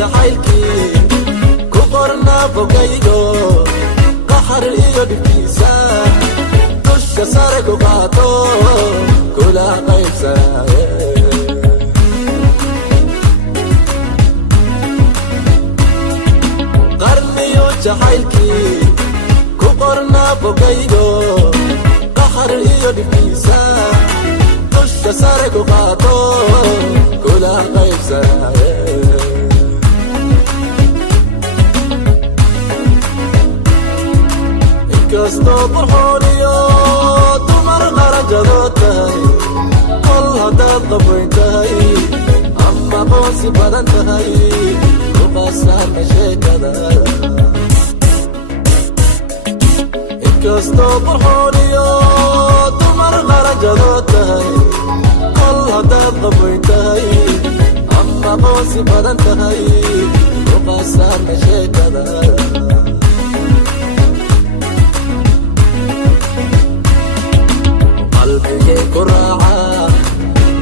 jacaylki ku qorna bogaygo qaxar iyo dhibkiisa dusha sare ku qaato kula qaybsanaye qarniyo jacaylki ku qorna bogaygo qaxar iyo dhibkiisa dusha sare ku qaato kula qaybsanaye kasto qurxooniyo dumar qarajadoo tahay kol haddaad qabayn tahay ama qoonsi badan tahay ku qasaarka sheekada inkastoo qurxooniyo dumar qarajadoo tahay kol haddaad qabayn tahay ama qoonsi badan tahay ku qasaarka sheekada qalbigay ku raaca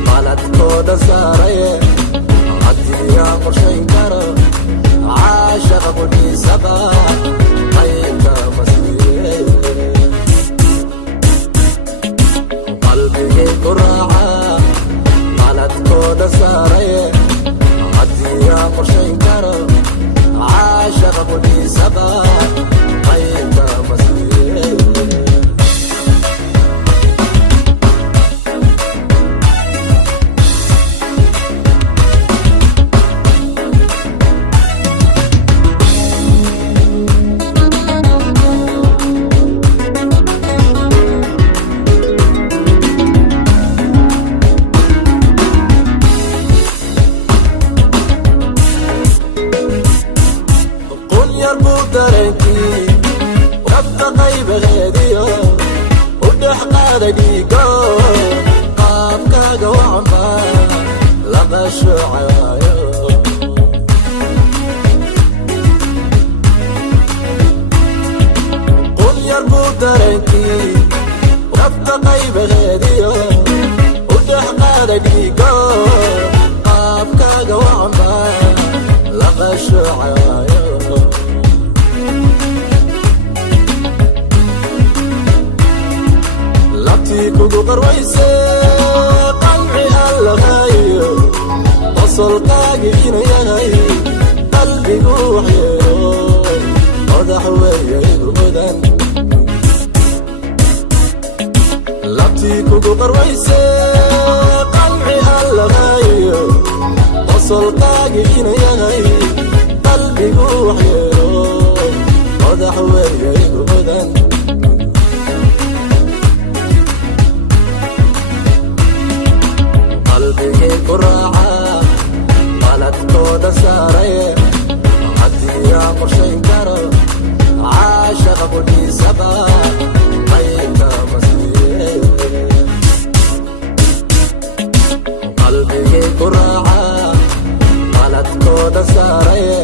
baladkooda saaraye haddii aan qorshayn karo caashaqa qudhiisaba qaybta masiire qalbigay ku raaca baladkooda saaraye haddii aan qorshayn karo caashaqa qudhiisaba qaybta masiire nafta qaybaheediyo u dhex qaada dhiigo qaabkaaga wacanba laga shuucayo qul yar buu dareenkii nafta qaybaheediyo u dhex qaada dhiigo qaabkaaga wacanba laga shuucayo kugu qarwayse qanci allahayo qosolkaagi ina yahay qalbigu waxyeelo madax weeye igu mudan labtii kugu qarwayse qanci allahayo qosolkaagi ina yahay qalbigu waxyeelo madax weeye igu mudan qalbigay ku raaca baladkooda saaraye haddii aan qorshayn karo caashaqa qudhiisaba qaybta masiire qalbigay ku raaca baladkooda saaraye